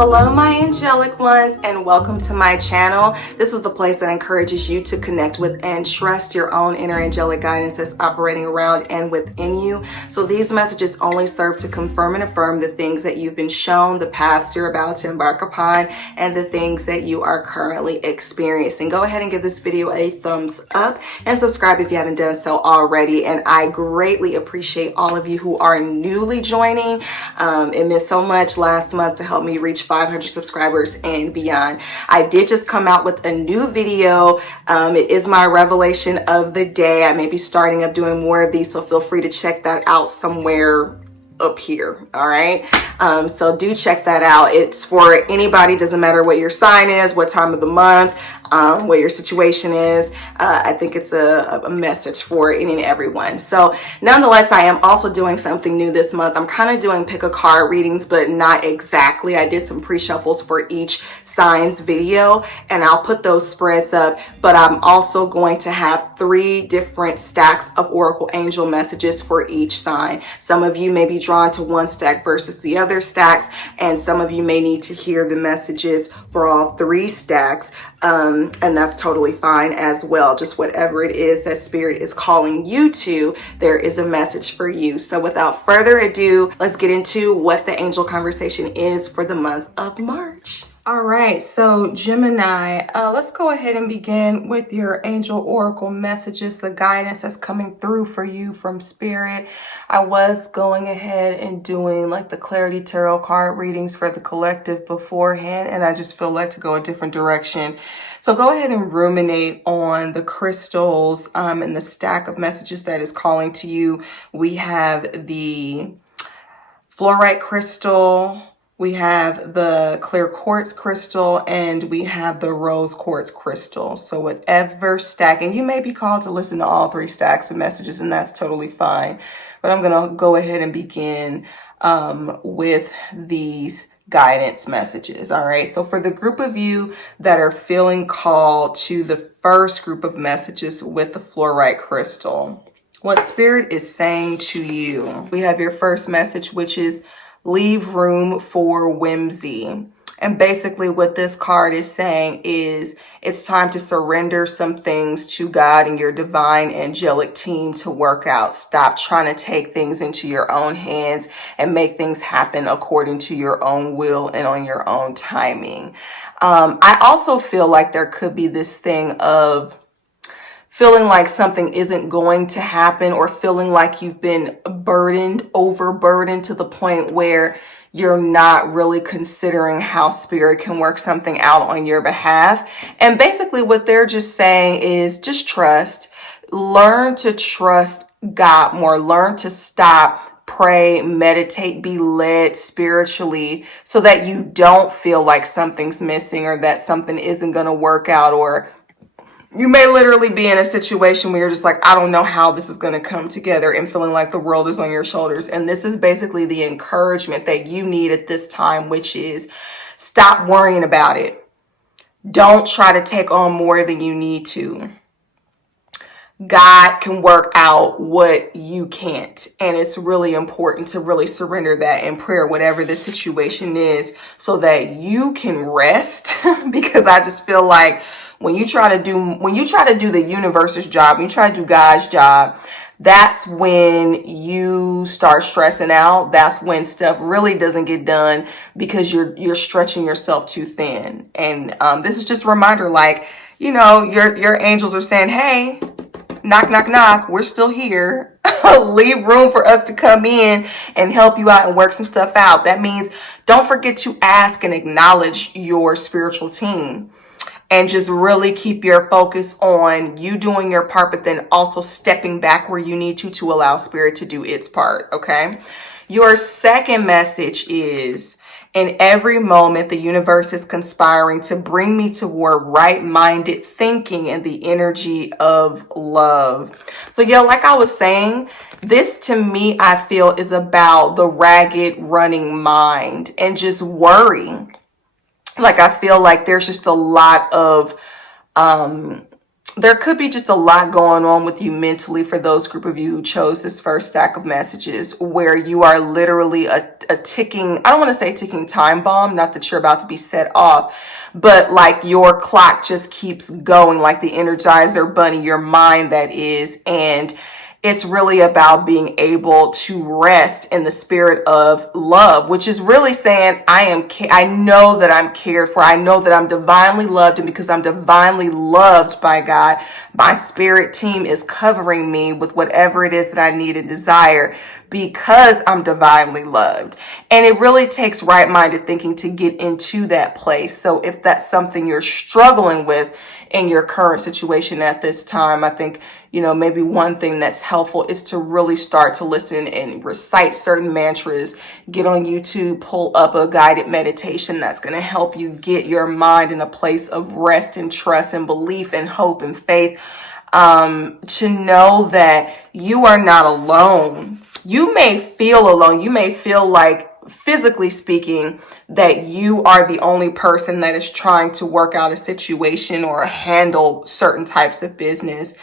Hello my angelic ones, and welcome to my channel. This is the place that encourages you to connect with and trust your own inner angelic guidance that's operating around and within you. So these messages only serve to confirm and affirm the things that you've been shown, the paths you're about to embark upon, and the things that you are currently experiencing. Go ahead and give this video a thumbs up and subscribe if you haven't done so already. And I greatly appreciate all of you who are newly joining. It meant so much last month to help me reach 500 subscribers and beyond. I did just come out with a new video. It is my revelation of the day. I may be starting up doing more of these, so feel free to check that out somewhere up here. All right. So do check that out. It's for anybody. Doesn't matter what your sign is, what time of the month, what your situation is. I think it's a message for any and everyone. So nonetheless, I am also doing something new this month. I'm kind of doing pick a card readings, but not exactly. I did some pre-shuffles for each signs video, and I'll put those spreads up, but I'm also going to have 3 different stacks of oracle angel messages for each sign. Some of you may be drawn to one stack versus the other stacks, and some of you may need to hear the messages for all 3 stacks, and that's totally fine as well. Just whatever it is that spirit is calling you to, there is a message for you. So without further ado, let's get into what the angel conversation is for the month of March. All right, so Gemini, let's go ahead and begin with your angel oracle messages, the guidance that's coming through for you from spirit. I was going ahead and doing like the clarity tarot card readings for the collective beforehand, and I just feel like to go a different direction. So go ahead and ruminate on the crystals and the stack of messages that is calling to you. We have the fluorite crystal, we have the clear quartz crystal, and we have the rose quartz crystal. So whatever stack, and you may be called to listen to all 3 stacks of messages, and that's totally fine. But I'm going to go ahead and begin with these guidance messages. All right. So for the group of you that are feeling called to the first group of messages with the fluorite crystal, what spirit is saying to you, we have your first message, which is leave room for whimsy. And basically what this card is saying is it's time to surrender some things to God and your divine angelic team to work out. Stop trying to take things into your own hands and make things happen according to your own will and on your own timing. I also feel like there could be this thing of feeling like something isn't going to happen, or feeling like you've been overburdened to the point where you're not really considering how spirit can work something out on your behalf. And basically what they're just saying is just trust. Learn to trust God more. Learn to stop, pray, meditate, be led spiritually so that you don't feel like something's missing or that something isn't going to work out. Or you may literally be in a situation where you're just like, I don't know how this is going to come together, and feeling like the world is on your shoulders. And this is basically the encouragement that you need at this time, which is stop worrying about it. Don't try to take on more than you need to. God can work out what you can't. And it's really important to really surrender that in prayer, whatever the situation is, so that you can rest. Because I just feel like when you try to do the universe's job, when you try to do God's job, that's when you start stressing out. That's when stuff really doesn't get done because you're stretching yourself too thin. And this is just a reminder, like, you know, your angels are saying, hey, knock, knock, knock, we're still here. Leave room for us to come in and help you out and work some stuff out. That means don't forget to ask and acknowledge your spiritual team. And just really keep your focus on you doing your part, but then also stepping back where you need to allow spirit to do its part, okay? Your second message is, in every moment, the universe is conspiring to bring me toward right-minded thinking and the energy of love. So yeah, like I was saying, this to me, I feel, is about the ragged running mind and just worry. Like, I feel like there's just a lot of there could be just a lot going on with you mentally for those group of you who chose this first stack of messages, where you are literally a ticking, I don't want to say ticking time bomb, not that you're about to be set off, but like your clock just keeps going, like the Energizer Bunny, your mind that is. And it's really about being able to rest in the spirit of love, which is really saying, I know that I'm cared for. I know that I'm divinely loved. And because I'm divinely loved by God, my spirit team is covering me with whatever it is that I need and desire, because I'm divinely loved. And it really takes right-minded thinking to get into that place. So if that's something you're struggling with in your current situation at this time, I think, maybe one thing that's helpful is to really start to listen and recite certain mantras. Get on YouTube, pull up a guided meditation that's going to help you get your mind in a place of rest and trust and belief and hope and faith, to know that you are not alone. You may feel alone. You may feel like, physically speaking, that you are the only person that is trying to work out a situation or handle certain types of business.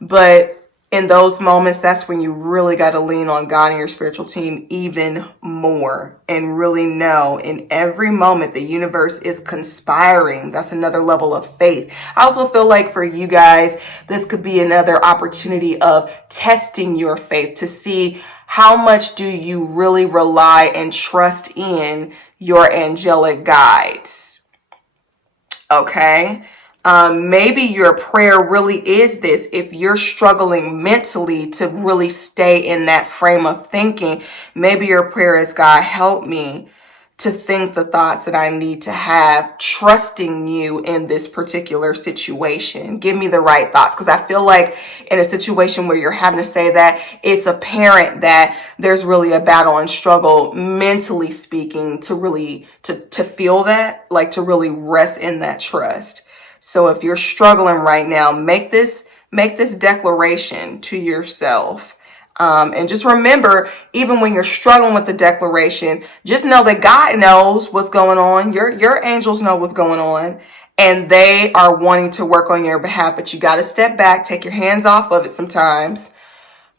But in those moments, that's when you really got to lean on God and your spiritual team even more, and really know in every moment the universe is conspiring. That's another level of faith. I also feel like for you guys, this could be another opportunity of testing your faith to see how much do you really rely and trust in your angelic guides. Okay. Maybe your prayer really is this. If you're struggling mentally to really stay in that frame of thinking, maybe your prayer is, God, help me to think the thoughts that I need to have, trusting you in this particular situation. Give me the right thoughts. Because I feel like in a situation where you're having to say that, it's apparent that there's really a battle and struggle, mentally speaking, to really, to feel that, like to really rest in that trust. So if you're struggling right now, make this declaration to yourself. And just remember, even when you're struggling with the declaration, just know that God knows what's going on. Your angels know what's going on, and they are wanting to work on your behalf. But you got to step back, take your hands off of it sometimes,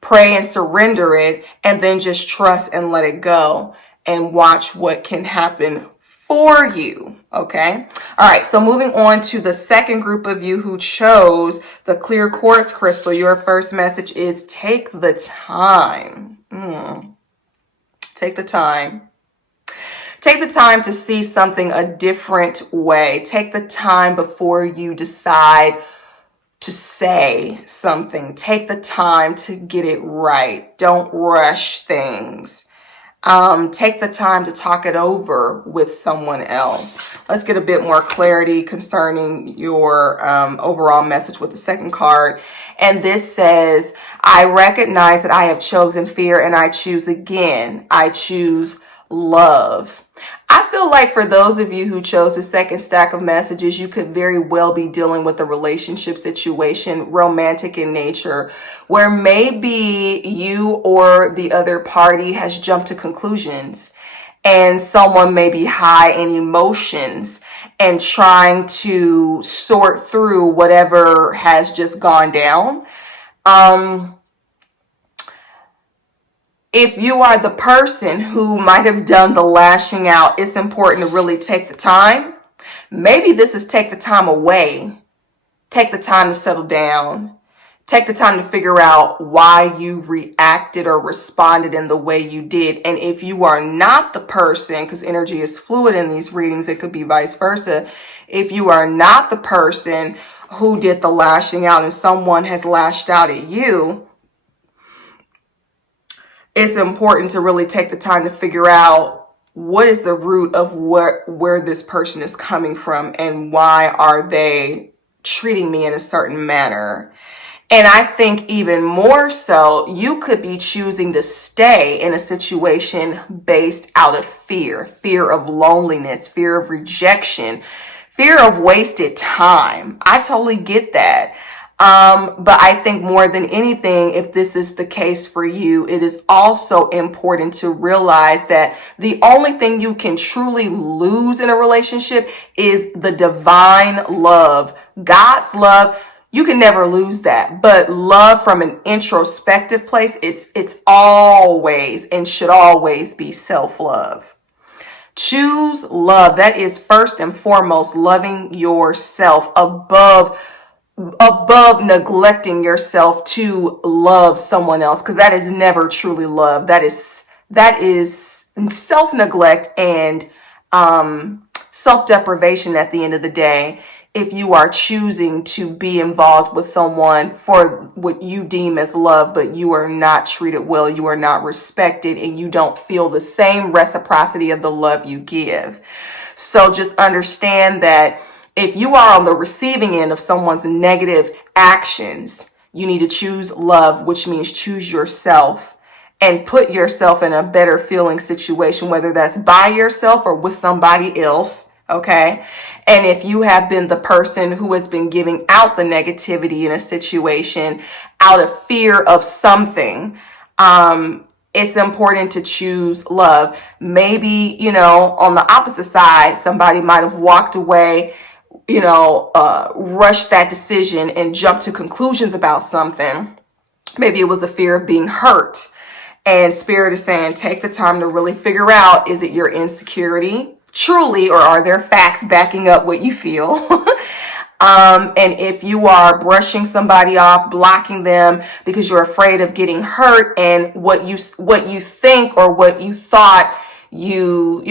pray and surrender it, and then just trust and let it go and watch what can happen for you. Okay. All right. So moving on to the second group of you who chose the clear quartz crystal, your first message is take the time. Take the time. Take the time to see something a different way. Take the time before you decide to say something. Take the time to get it right. Don't rush things. Take the time to talk it over with someone else. Let's get a bit more clarity concerning your overall message with the second card. And this says, I recognize that I have chosen fear and I choose again. I choose love. I feel like for those of you who chose the second stack of messages, you could very well be dealing with a relationship situation, romantic in nature, where maybe you or the other party has jumped to conclusions, and someone may be high in emotions and trying to sort through whatever has just gone down. If you are the person who might have done the lashing out, it's important to really take the time. Maybe this is take the time away. Take the time to settle down. Take the time to figure out why you reacted or responded in the way you did. And if you are not the person, because energy is fluid in these readings, it could be vice versa. If you are not the person who did the lashing out and someone has lashed out at you, it's important to really take the time to figure out what is the root of where this person is coming from and why are they treating me in a certain manner. And I think even more so, you could be choosing to stay in a situation based out of fear of loneliness, fear of rejection, fear of wasted time. I totally get that. But I think more than anything, if this is the case for you, it is also important to realize that the only thing you can truly lose in a relationship is the divine love, God's love. You can never lose that. But love from an introspective place, it's always and should always be self-love. Choose love. That is first and foremost loving yourself above neglecting yourself to love someone else, because that is never truly love. That is self-neglect and self-deprivation at the end of the day. If you are choosing to be involved with someone for what you deem as love, but you are not treated well, you are not respected, and you don't feel the same reciprocity of the love you give. So just understand that if you are on the receiving end of someone's negative actions, you need to choose love, which means choose yourself and put yourself in a better feeling situation, whether that's by yourself or with somebody else. Okay. And if you have been the person who has been giving out the negativity in a situation out of fear of something, it's important to choose love. Maybe, on the opposite side, somebody might have walked away, rushed that decision and jumped to conclusions about something. Maybe it was a fear of being hurt. And Spirit is saying, take the time to really figure out, is it your insecurity truly, or are there facts backing up what you feel? And if you are brushing somebody off, blocking them because you're afraid of getting hurt, and what you think or what you thought you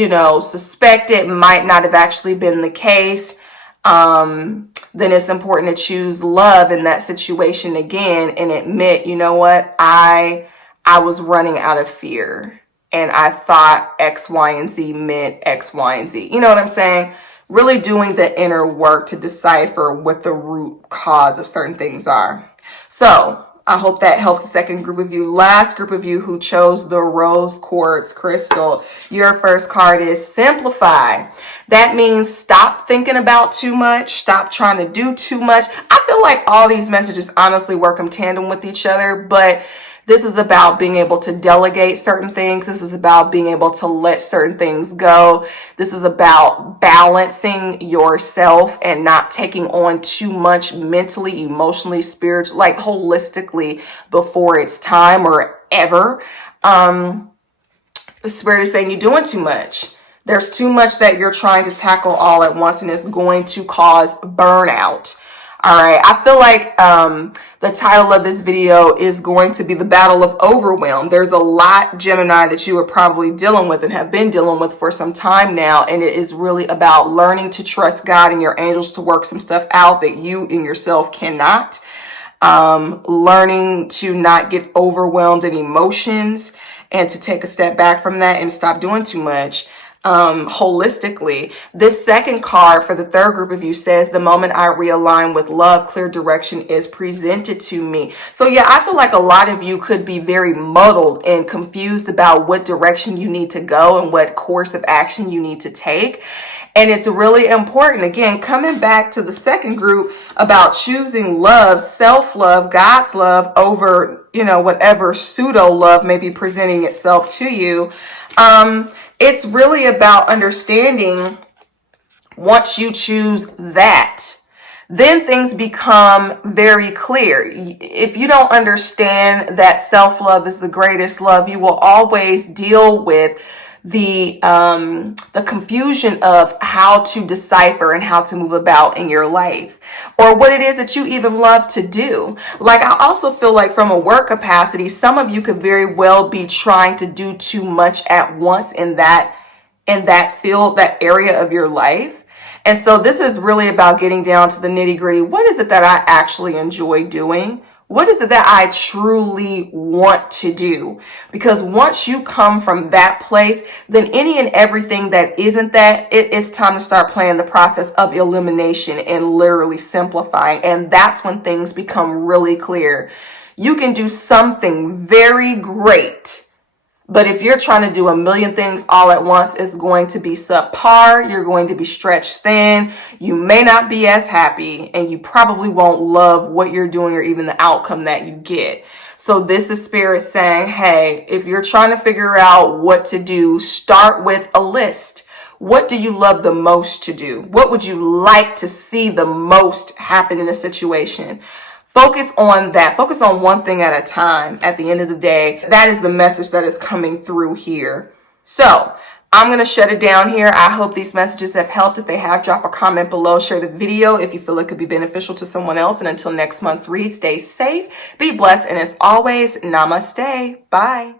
suspected might not have actually been the case, then it's important to choose love in that situation again and admit, you know what, I was running out of fear. And I thought X, Y, and Z meant X, Y, and Z. You know what I'm saying? Really doing the inner work to decipher what the root cause of certain things are. So I hope that helps the second group of you. Last group of you who chose the rose quartz crystal. Your first card is simplify. That means stop thinking about too much. Stop trying to do too much. I feel like all these messages honestly work in tandem with each other, but this is about being able to delegate certain things. This is about being able to let certain things go. This is about balancing yourself and not taking on too much mentally, emotionally, spiritually, like holistically before it's time or ever. The Spirit is saying you're doing too much. There's too much that you're trying to tackle all at once, and it's going to cause burnout. All right, I feel like the title of this video is going to be the Battle of Overwhelm. There's a lot, Gemini, that you are probably dealing with and have been dealing with for some time now, and it is really about learning to trust God and your angels to work some stuff out that you and yourself cannot. Learning to not get overwhelmed in emotions and to take a step back from that and stop doing too much. Holistically. This second card for the third group of you says, the moment I realign with love, clear direction is presented to me. So yeah, I feel like a lot of you could be very muddled and confused about what direction you need to go and what course of action you need to take. And it's really important, again, coming back to the second group about choosing love, self-love, God's love over, whatever pseudo love may be presenting itself to you. It's really about understanding, once you choose that, then things become very clear. If you don't understand that self-love is the greatest love, you will always deal with the confusion of how to decipher and how to move about in your life, or what it is that you even love to do. Like, I also feel like from a work capacity, some of you could very well be trying to do too much at once in that field, that area of your life. And so this is really about getting down to the nitty-gritty. What is it that I actually enjoy doing? What is it that I truly want to do? Because once you come from that place, then any and everything that isn't that, it's time to start playing the process of elimination and literally simplifying. And that's when things become really clear. You can do something very great, but if you're trying to do a million things all at once, it's going to be subpar. You're going to be stretched thin. You may not be as happy, and you probably won't love what you're doing or even the outcome that you get. So this is Spirit saying, hey, if you're trying to figure out what to do, start with a list. What do you love the most to do? What would you like to see the most happen in a situation? Focus on that. Focus on one thing at a time. At the end of the day, that is the message that is coming through here. So I'm going to shut it down here. I hope these messages have helped. If they have, drop a comment below. Share the video if you feel it could be beneficial to someone else. And until next month's read, stay safe, be blessed, and as always, namaste. Bye.